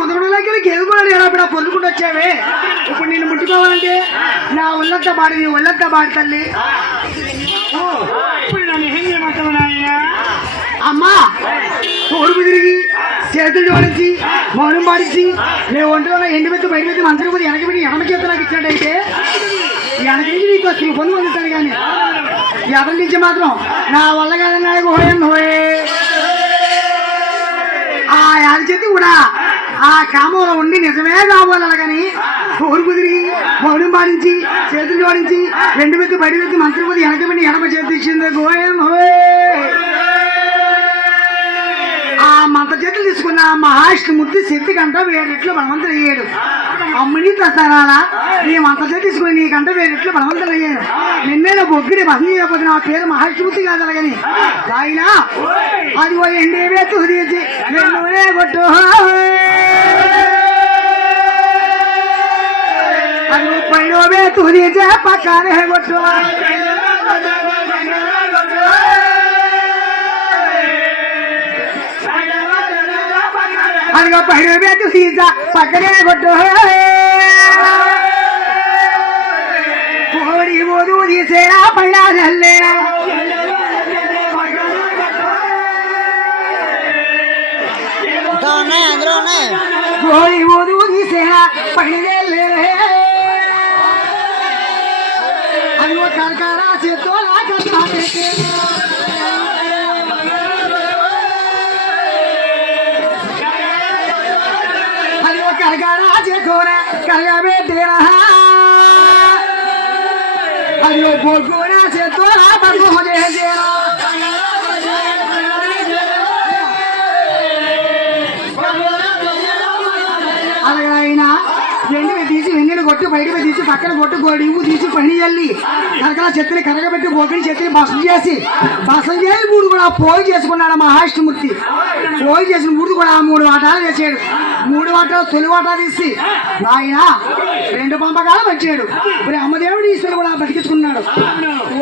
ముదగడలోకి గెలుపులని ఎలా కూడా పొందుకుంటూ వచ్చావే ఇప్పుడు నిన్ను ముట్టుకోవాలంటే నా ఒళ్ళంతా బాడి నీ ఒళ్ళంతా బాడి తల్లి. ఇప్పుడు నన్ను ఏం చేయమంటావు నాయన? అమ్మా తోడుపు తిరిగి చేతులు జోడించి మౌనం పాడించి నేను ఒంట్లో ఎండు పెట్టి బయట పెట్టి మంత్రి పోతే వెనక పెట్టి ఎడమ చేతులు నాకు ఇచ్చినట్టయితే వెనక నుంచి నీకు వచ్చి పొందు పొందుతాను కానీ ఎవరి నుంచి మాత్రం నా వల్ల కాదన్నా హోయే ఆ యాది చేతి కూడా ఆ కామంలో ఉండి నిజమే కావాలి కానీ తోడుపు తిరిగి మౌనం పాడించి చేతులు జోడించి ఎండు పెట్టి బయట పెట్టి మంత్రి పోతే వెనక పెట్టి ఎడమ చేతి ఇచ్చింది హోయే. ఆ మంత చేతులు తీసుకున్న మహావిష్ణుమూర్తి శక్తి కంట వేరెట్లు బలవంతులు అయ్యాడు. అమ్మని ప్రసారాలా నీ మంత చేతి తీసుకుని నీకంట వేరెట్లు బలవంతులు అయ్యాడు. నిన్నే బొగ్గిడి బసం చేయకపోతే నా పేరు మహావిష్ణుమూర్తి కాదు అలాగని ఆయన అది ఎండేవే తుదిచి వెన్నునే కొట్టు అది పైనవే తుదిచే పక్కనే కొట్టు అదిగో పైన సీజా పక్కనే కొట్టు కోడి ఓదు తీసేరా పైన చల్లేరా కోడి ఓదు తీసేరా పైన చల్లేరే అదిగో కరకరా చేతో కరగబెట్టేరా అయ్యో బొగ్గునా చేతులా పగ్గు చేసేరా అలాగైనా ఎండిని తీసి వెన్నెడు కొట్టు బయటకు తీసి పక్కన కొట్టు ఇవ్వు తీసి పని చల్లి కరకల చెత్తని కరగబెట్టి బొగ్గిని చెత్తని భస్మం చేసి మూడు కూడా పోయి చేసుకున్నాడు మహావిష్ణుమూర్తి. పోయి చేసిన మూడు కూడా 3 వాటాలు చేసాడు. 3 వాటాలు తొలి వాటా తీసి ఆయన 2 పంపకాలు వచ్చాడు. ఇప్పుడు అమ్మదేవుడు ఈశ్వరుడు కూడా బతికించుకున్నాడు.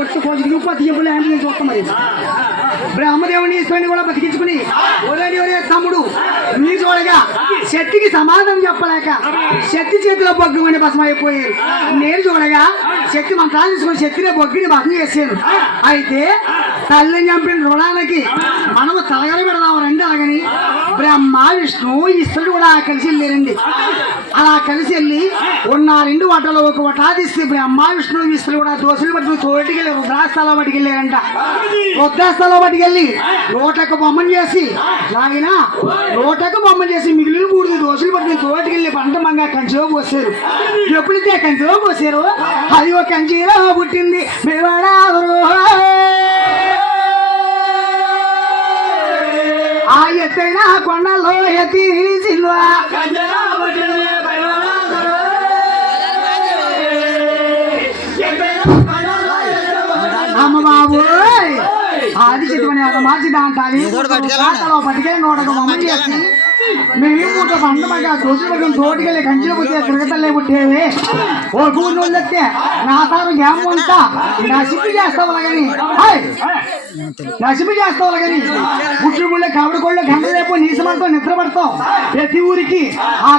ఒట్టు కొంచెం తీయబుల్ అంబులెన్స్ వస్తాం మరి బ్రహ్మదేవుని ఈశ్వరుని కూడా బతికించుకుని ఒరే తమ్ముడు నీ చూడగా శక్తికి సమాధానం చెప్పలేక శక్తి చేతిలో బొగ్గుమని భస్మైపోయారు. నేను చూడగా శక్తి మంత్రాలు తీసుకుని శక్తిని బొగ్గిని భస్మం చేశాను. అయితే తల్లిని చంపిన రుణానికి మనము తలగల పెడదాం రండి అలాగని బ్రహ్మ విష్ణు ఈశ్వరుడు కూడా కలిసి వెళ్ళారండి. అలా కలిసి వెళ్ళి ఉన్న 2 వాటలో ఒక వాటా తీసి బ్రహ్మ విష్ణు ఈశ్వరుడు కూడా దోషులు పట్టుకుని తోటికెళ్ళి రుద్రాస్థలో పట్టుకెళ్ళారంట. రుద్రాస్థలో పట్టుకెళ్ళి రోటకు బొమ్మను చేసి లాగిన రోటకు బొమ్మను చేసి మిగిలిన 3 దోషులు పట్టుకుని తోటికెళ్ళి పంట మంగా కంచిలో పోసారు. ఎప్పుడైతే కంచిలో పోసారు అది ఒక కంచిలో పుట్టింది ఆ ఎత్తైన కొండలో ఎత్తి అమ్మ బాబు ఆది చెట్టుని ఒక మార్చి దాంటాలి పట్టుకెళ్ళి నోటకు మమ్మల్ని చేసి మేము ఒక పంట మాకు దోషులు తోటికెళ్ళి కంచెలు పుట్టే తిరగతల్లే పుట్టేవి ఓ కూర్చోళ్ళు వస్తే నా సారం గ్యామ్ అంతా నసిపి చేస్తావు కానీ నసిపి చేస్తావు కానీ పుట్టిన గుళ్ళే కబడి కోళ్ళు గంట రేపు నీసమంతా నిద్ర పడతావు ప్రతి ఊరికి ఆ